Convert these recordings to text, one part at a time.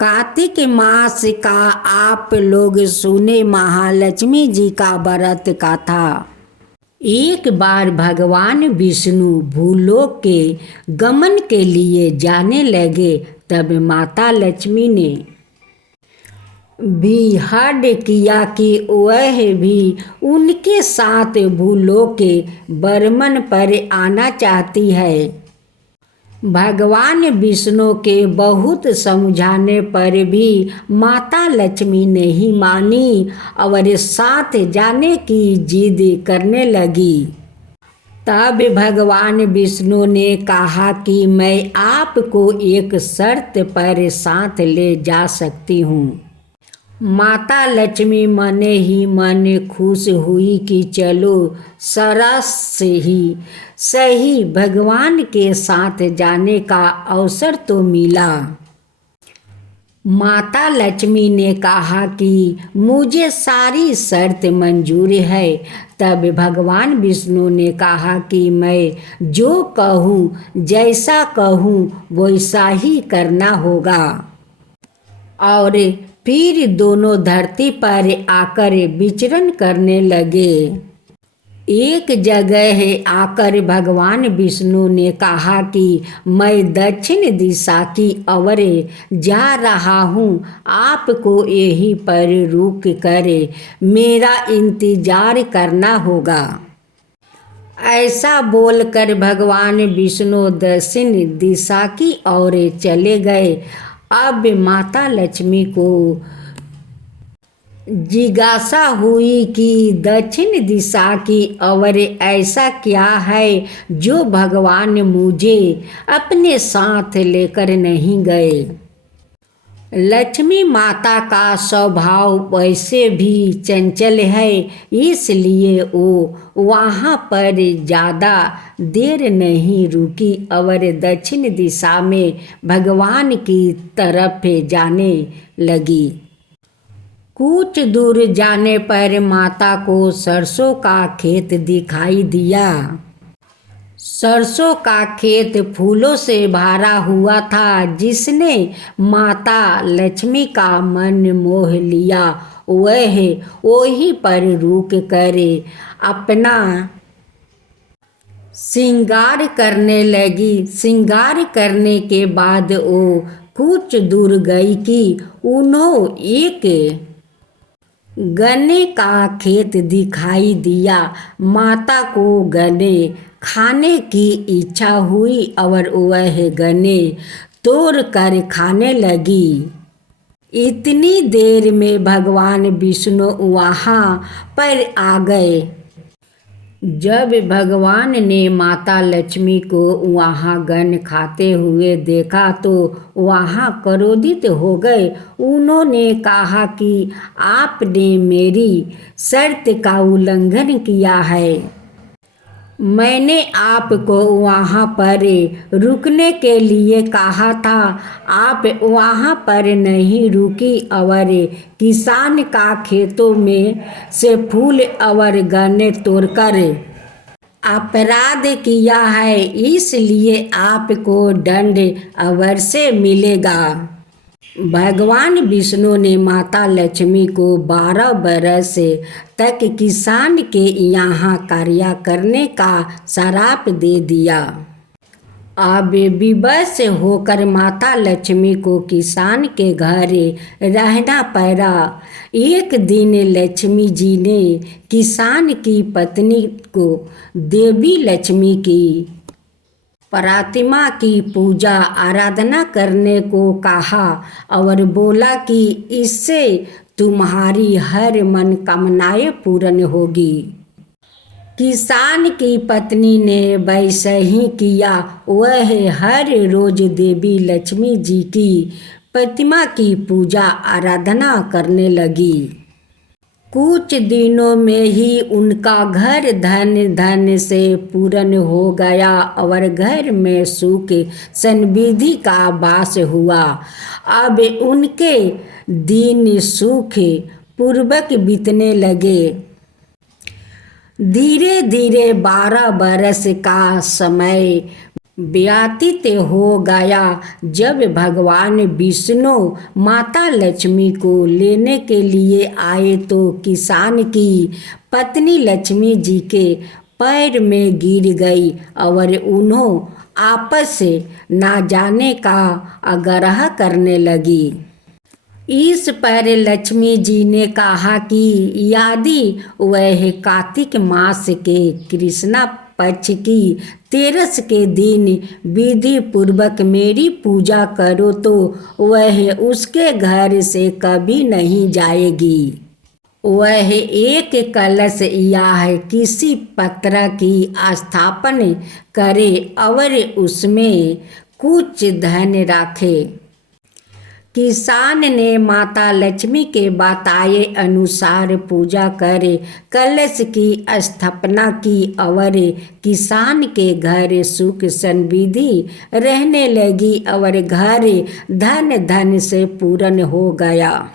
कार्तिक मास का आप लोग सुने महालक्ष्मी जी का व्रत कथा। एक बार भगवान विष्णु भूलोक के गमन के लिए जाने लगे। तब माता लक्ष्मी ने भी हड किया कि वह भी उनके साथ भूलोक के बर्मन पर आना चाहती है। भगवान विष्णु के बहुत समझाने पर भी माता लक्ष्मी नहीं मानी और साथ जाने की जिद करने लगी। तब भगवान विष्णु ने कहा कि मैं आपको एक शर्त पर साथ ले जा सकती हूँ। माता लक्ष्मी मन ही मन खुश हुई कि चलो सरस से ही सही भगवान के साथ जाने का अवसर तो मिला। माता लक्ष्मी ने कहा कि मुझे सारी शर्त मंजूर है। तब भगवान विष्णु ने कहा कि मैं जो कहूँ जैसा कहूँ वैसा ही करना होगा। और फिर दोनों धरती पर आकर विचरण करने लगे। एक जगह आकर भगवान विष्णु ने कहा कि मैं दक्षिण दिशा की ओर जा रहा हूँ, आपको यहीं पर रुक कर मेरा इंतजार करना होगा। ऐसा बोलकर भगवान विष्णु दक्षिण दिशा की ओर चले गए। अब माता लक्ष्मी को जिज्ञासा हुई कि दक्षिण दिशा की ओर ऐसा क्या है जो भगवान मुझे अपने साथ लेकर नहीं गए। लक्ष्मी माता का स्वभाव वैसे भी चंचल है, इसलिए वो वहाँ पर ज़्यादा देर नहीं रुकी और दक्षिण दिशा में भगवान की तरफ जाने लगी। कुछ दूर जाने पर माता को सरसों का खेत दिखाई दिया। सरसों का खेत फूलों से भरा हुआ था, जिसने माता लक्ष्मी का मन मोह लिया। वह वहीं पर रुक कर अपना श्रृंगार करने लगी। श्रृंगार करने के बाद वो कुछ दूर गई कि उन्हें एक गन्ने का खेत दिखाई दिया। माता को गन्ने खाने की इच्छा हुई और वह गन्ने तोड़ कर खाने लगी। इतनी देर में भगवान विष्णु वहाँ पर आ गए। जब भगवान ने माता लक्ष्मी को वहाँ गन्ने खाते हुए देखा तो वहाँ क्रोधित हो गए। उन्होंने कहा कि आपने मेरी शर्त का उल्लंघन किया है। मैंने आपको वहाँ पर रुकने के लिए कहा था, आप वहाँ पर नहीं रुकी और किसान का खेतों में से फूल और गन्ने तोड़कर अपराध किया है, इसलिए आपको दंड अवश्य मिलेगा। भगवान विष्णु ने माता लक्ष्मी को 12 बरस तक किसान के यहाँ कार्य करने का श्राप दे दिया। अब विवश होकर माता लक्ष्मी को किसान के घर रहना पड़ा। एक दिन लक्ष्मी जी ने किसान की पत्नी को देवी लक्ष्मी की प्रतिमा की पूजा आराधना करने को कहा और बोला कि इससे तुम्हारी हर मनोकामनाएं पूर्ण होगी। किसान की पत्नी ने वैसा ही किया। वह हर रोज देवी लक्ष्मी जी की प्रतिमा की पूजा आराधना करने लगी। कुछ दिनों में ही उनका घर धन से पूर्ण हो गया और घर में सुख समृद्धि का वास हुआ। अब उनके दिन सुख पूर्वक बीतने लगे। धीरे धीरे 12 बरस का समय व्यतीत हो गया। जब भगवान विष्णु माता लक्ष्मी को लेने के लिए आए तो किसान की पत्नी लक्ष्मी जी के पैर में गिर गई और उन्हों आपस से ना जाने का आग्रह करने लगी। इस पर लक्ष्मी जी ने कहा कि यदि वह कार्तिक मास के कृष्णा पक्ष की तेरस के दिन विधि पूर्वक मेरी पूजा करो तो वह उसके घर से कभी नहीं जाएगी। वह एक कलश या किसी पत्र की स्थापना करे और उसमें कुछ धन रखे। किसान ने माता लक्ष्मी के बताए अनुसार पूजा करे कलश की स्थापना की और किसान के घर सुख समृद्धि रहने लगी और घर धन धन से पूर्ण हो गया।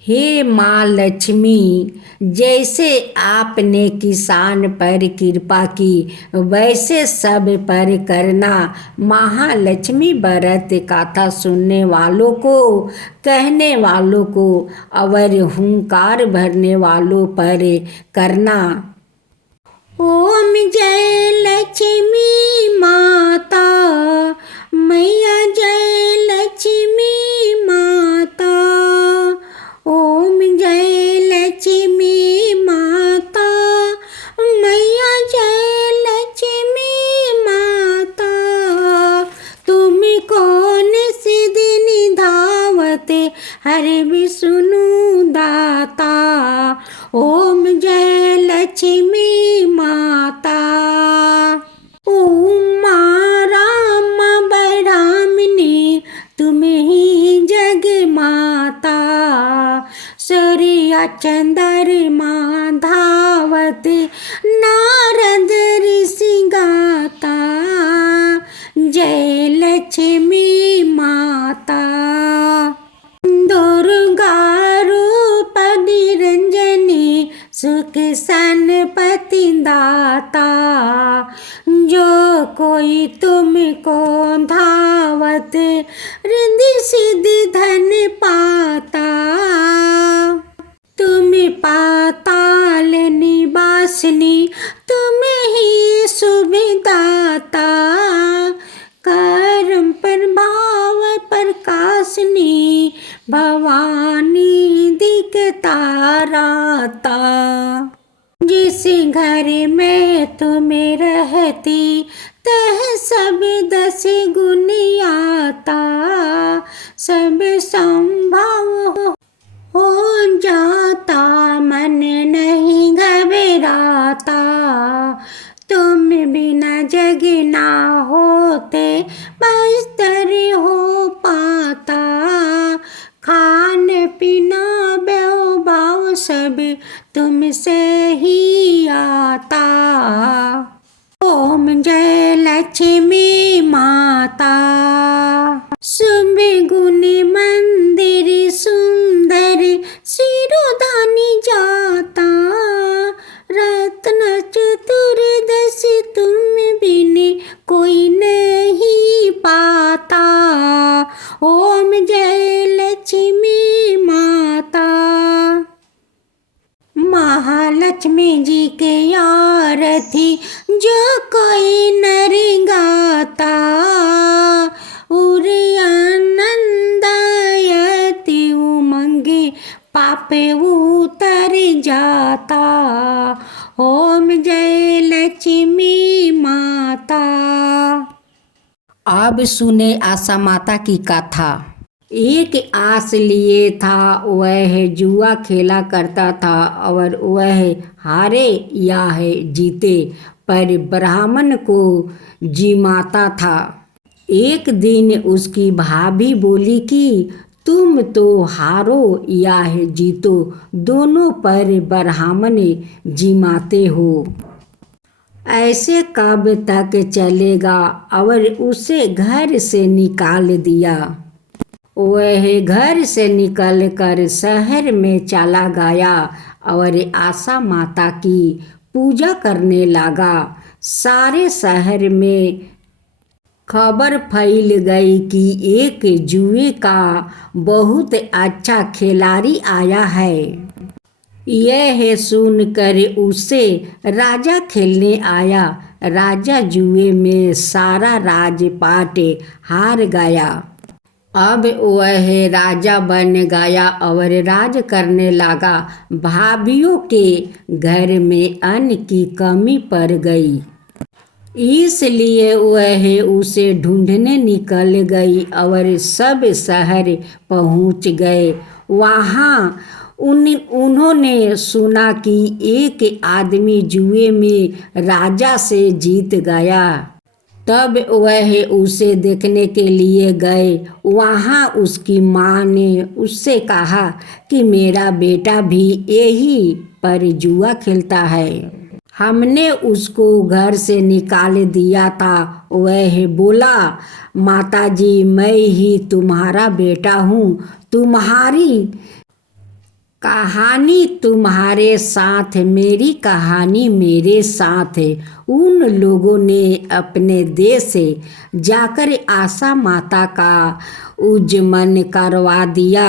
हे माँ लक्ष्मी, जैसे आपने किसान पर कृपा की वैसे सब पर करना। महालक्ष्मी व्रत कथा सुनने वालों को, कहने वालों को और हुंकार भरने वालों पर करना। ओम जय लक्ष्मी माता मैया, जय लक्ष्मी माता। ओम जय लक्ष्मी माता मैया, जय लक्ष्मी माता। तुम कौन सिद्धि निधावते हर विष्णु दाता। ओम जय लक्ष्मी माता। उमा राम बरामिनी तुम ही जग माता। सूर्य चंद्रमा धावत नारद ऋषि गाता। जय लक्ष्मी माता। दुर्गा रूप निरंजनी सुख सनपति दाता। जो कोई तुमको धावत रिद्धि सिद्धि धन पाता। तुम पाताल निवासिनी तुम ही सुविदाता। कर्म प्रभाव प्रकाशनी भवानी दिखता राता। जिस घर में तुम रहती तह सब 10 गुण आता। सब संभव हो जाता मन नहीं घबराता। तुम बिना जग ना होते बस्तर हो पाता। खान पीना व्यवभाव सब तुमसे ही आता। ओम जय लक्ष्मी माता। शुभ गुण मंदिर सुंदर शिरोधानी जाता। रत्न चतुर्दशी तुम बिन कोई नहीं पाता। ओम जय लक्ष्मी माता। महालक्ष्मी जी के आरती जो कोई नर गाता। उरे आनंदायति उमंगे पाप उतर जाता। ओम जय लक्ष्मी माता। अब सुने आशा माता की कथा। एक आस लिए था, वह जुआ खेला करता था और वह हारे या जीते पर ब्राह्मण को जिमाता था। एक दिन उसकी भाभी बोली कि तुम तो हारो या जीतो दोनों पर ब्राह्मण जिमाते हो। ऐसे कब तक चलेगा? और उसे घर से निकाल दिया। वह घर से निकलकर शहर में चला गया और आशा माता की पूजा करने लगा। सारे शहर में खबर फैल गई कि एक जुए का बहुत अच्छा खिलाड़ी आया है। यह सुनकर उससे राजा खेलने आया। राजा जुए में सारा राजपाट हार गया। अब वह राजा बन गया और राज करने लगा। भाभीियों के घर में अन्न की कमी पड़ गई, इसलिए वह उसे ढूंढने निकल गई और सब शहर पहुंच गए। वहाँ उन्होंने सुना कि एक आदमी जुए में राजा से जीत गया। तब वह उसे देखने के लिए गए। वहाँ उसकी माँ ने उससे कहा कि मेरा बेटा भी यही पर जुआ खेलता है। हमने उसको घर से निकाल दिया था। वह बोला, माताजी, मैं ही तुम्हारा बेटा हूँ। तुम्हारी कहानी तुम्हारे साथ, मेरी कहानी मेरे साथ। उन लोगों ने अपने देश से जाकर आशा माता का उज्जमन करवा दिया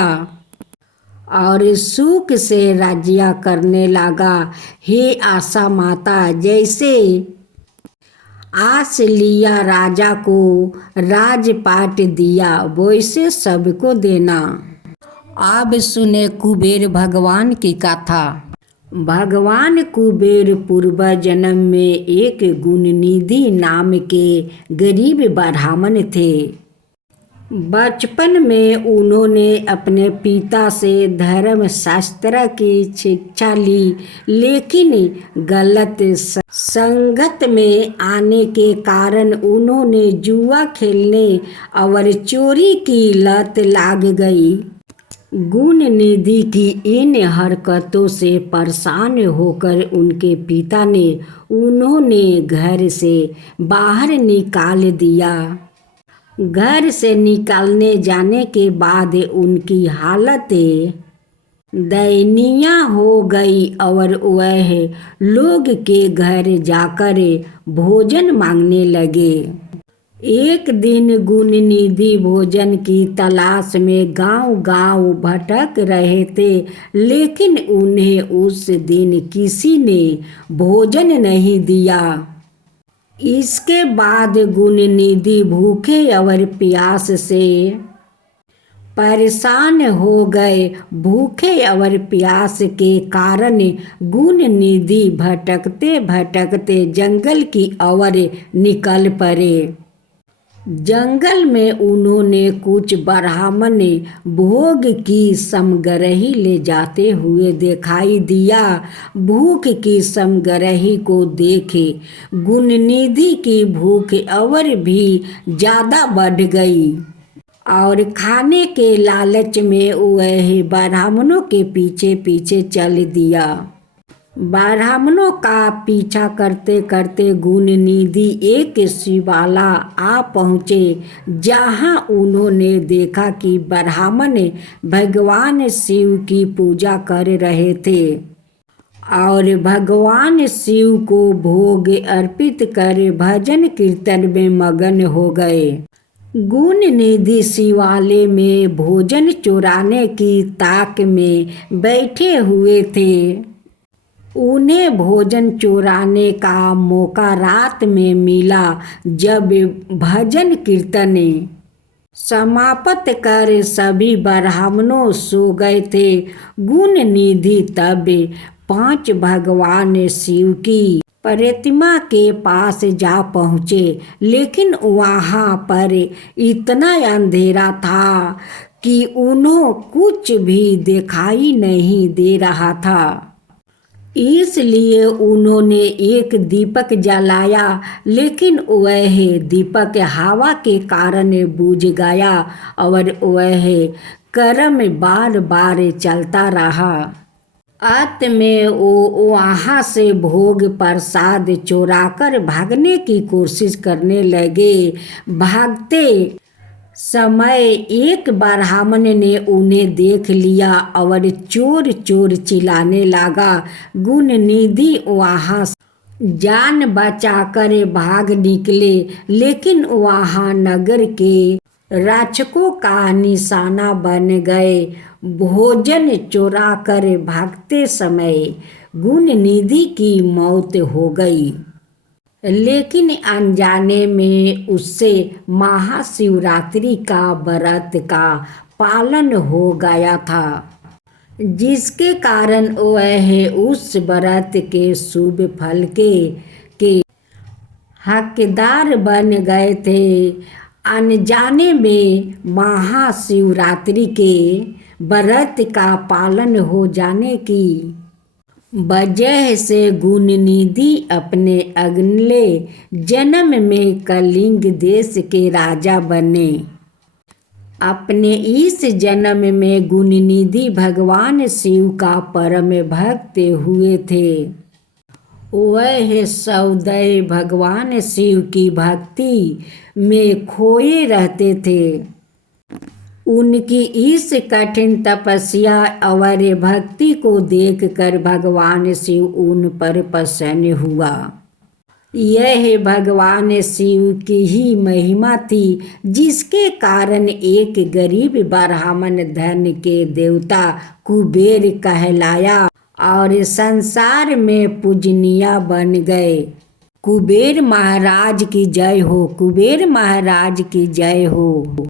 और सुख से राज्य करने लगा। हे आशा माता, जैसे आस लिया राजा को राजपाट दिया, वैसे सबको देना। अब सुने कुबेर भगवान की कथा। भगवान कुबेर पूर्व जन्म में एक गुणनिधि नाम के गरीब ब्राह्मण थे। बचपन में उन्होंने अपने पिता से धर्मशास्त्र की शिक्षा ली, लेकिन गलत संगत में आने के कारण उन्होंने जुआ खेलने और चोरी की लत लग गई। गुणनिधि की इन हरकतों से परेशान होकर उनके पिता ने उन्होंने घर से बाहर निकाल दिया। घर से निकालने जाने के बाद उनकी हालत दयनीय हो गई और वह लोग के घर जाकर भोजन मांगने लगे। एक दिन गुणनिधि भोजन की तलाश में गांव-गांव भटक रहे थे, लेकिन उन्हें उस दिन किसी ने भोजन नहीं दिया। इसके बाद गुणनिधि भूखे और प्यास से परेशान हो गए। भूखे और प्यास के कारण गुणनिधि भटकते भटकते जंगल की ओर निकल पड़े। जंगल में उन्होंने कुछ ब्राह्मण भोग की सामग्री ले जाते हुए दिखाई दिया। भूख की सामग्री को देखे गुणनिधि की भूख और भी ज्यादा बढ़ गई और खाने के लालच में वह ब्राह्मणों के पीछे पीछे चल दिया। ब्राह्मणों का पीछा करते करते गुणनिधि एक शिवाला आ पहुँचे, जहाँ उन्होंने देखा कि ब्राह्मण भगवान शिव की पूजा कर रहे थे और भगवान शिव को भोग अर्पित कर भजन कीर्तन में मगन हो गए। गुणनिधि शिवालय में भोजन चुराने की ताक में बैठे हुए थे। उन्हें भोजन चुराने का मौका रात में मिला, जब भजन कीर्तन समाप्त कर सभी ब्राह्मणों सो गए थे। गुणनिधि तब 5 भगवान शिव की प्रतिमा के पास जा पहुँचे, लेकिन वहाँ पर इतना अंधेरा था कि उन्हें कुछ भी दिखाई नहीं दे रहा था। इसलिए उन्होंने एक दीपक जलाया, लेकिन वह दीपक हवा के कारण बुझ गया और वह क्रम बार बार चलता रहा। अंत में वो वहाँ से भोग प्रसाद चुराकर भागने की कोशिश करने लगे। भागते समय एक ब्राह्मण ने उन्हें देख लिया और चोर चोर चिल्लाने लगा। गुणनिधि वहाँ जान बचाकर भाग निकले, लेकिन वहाँ नगर के रक्षकों का निशाना बन गए। भोजन चुरा कर भागते समय गुणनिधि की मौत हो गई, लेकिन अनजाने में उससे महाशिवरात्रि का व्रत का पालन हो गया था, जिसके कारण वह उस व्रत के शुभ फल के हकदार बन गए थे। अनजाने में महाशिवरात्रि के व्रत का पालन हो जाने की वजह से गुणनिधि अपने अगले जन्म में कलिंग देश के राजा बने। अपने इस जन्म में गुणनिधि भगवान शिव का परम भक्त हुए थे। वह सदैव भगवान शिव की भक्ति में खोए रहते थे। उनकी इस कठिन तपस्या और भक्ति को देखकर भगवान शिव उन पर प्रसन्न हुआ। यह भगवान शिव की ही महिमा थी, जिसके कारण एक गरीब ब्राह्मण धन के देवता कुबेर कहलाया और संसार में पूजनीय बन गए। कुबेर महाराज की जय हो। कुबेर महाराज की जय हो।